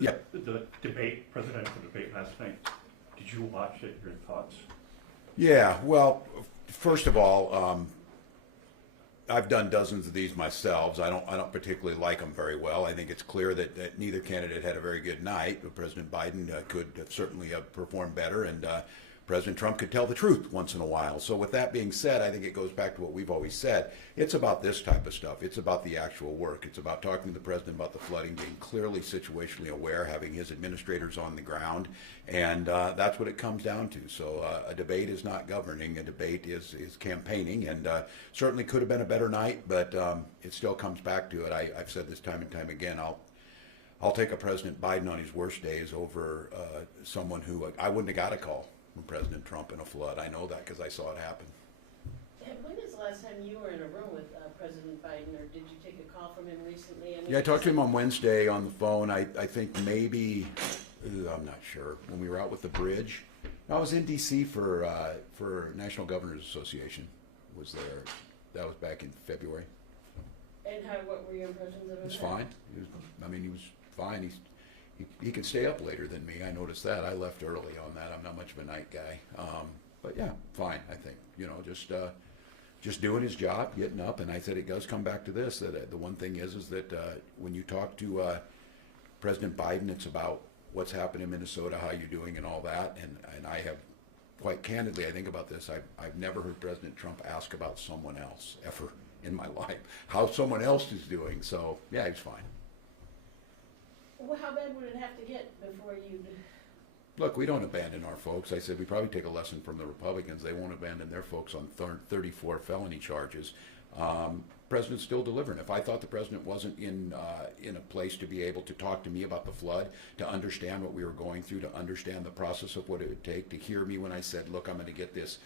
Yep. The debate, presidential debate last night. Did you watch it? Your thoughts? Yeah, well, first of all, I've done dozens of these myself. I don't particularly like them very well. I think it's clear that neither candidate had a very good night. But President Biden could have certainly have performed better, and President Trump could tell the truth once in a while. So with that being said, I think it goes back to what we've always said. It's about this type of stuff. It's about the actual work. It's about talking to the president about the flooding, being clearly situationally aware, having his administrators on the ground, and that's what it comes down to. So a debate is not governing. A debate is campaigning, and certainly could have been a better night, but it still comes back to it. I've said this time and time again. I'll take a President Biden on his worst days over someone who I wouldn't have got a call from President Trump in a flood. I know that because I saw it happen. And when is the last time you were in a room with President Biden, or did you take a call from him recently? I mean, Yeah, I talked to him on Wednesday on the phone. I think maybe, I'm not sure, when we were out with the bridge. I was in D.C. for National Governors Association. Was there? That was back in February. And what were your impressions of him? He was fine. He was fine. He could stay up later than me. I noticed that. I left early on that. I'm not much of a night guy. But yeah, fine. I think just doing his job, getting up. And I said it does come back to this. That the one thing is that when you talk to President Biden, it's about what's happening in Minnesota, how you're doing, and all that. And I have, quite candidly, I think about this. I've never heard President Trump ask about someone else ever in my life, how someone else is doing. So yeah, he's fine. Well, how bad would it have to get before you'd... Look, we don't abandon our folks. I said we probably take a lesson from the Republicans. They won't abandon their folks on 34 felony charges. President's still delivering. If I thought the president wasn't in a place to be able to talk to me about the flood, to understand what we were going through, to understand the process of what it would take, to hear me when I said, look, I'm going to get this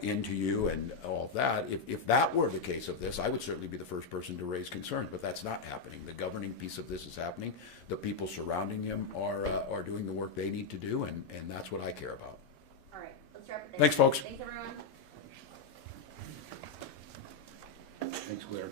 into you and all that, if that were the case of this, I would certainly be the first person to raise concerns, but that's not happening. The governing piece of this is happening. The people surrounding him are doing the work they need to do, and that's what I care about. All right, let's wrap it there. Thanks, folks. Thanks, everyone. Thanks, Claire.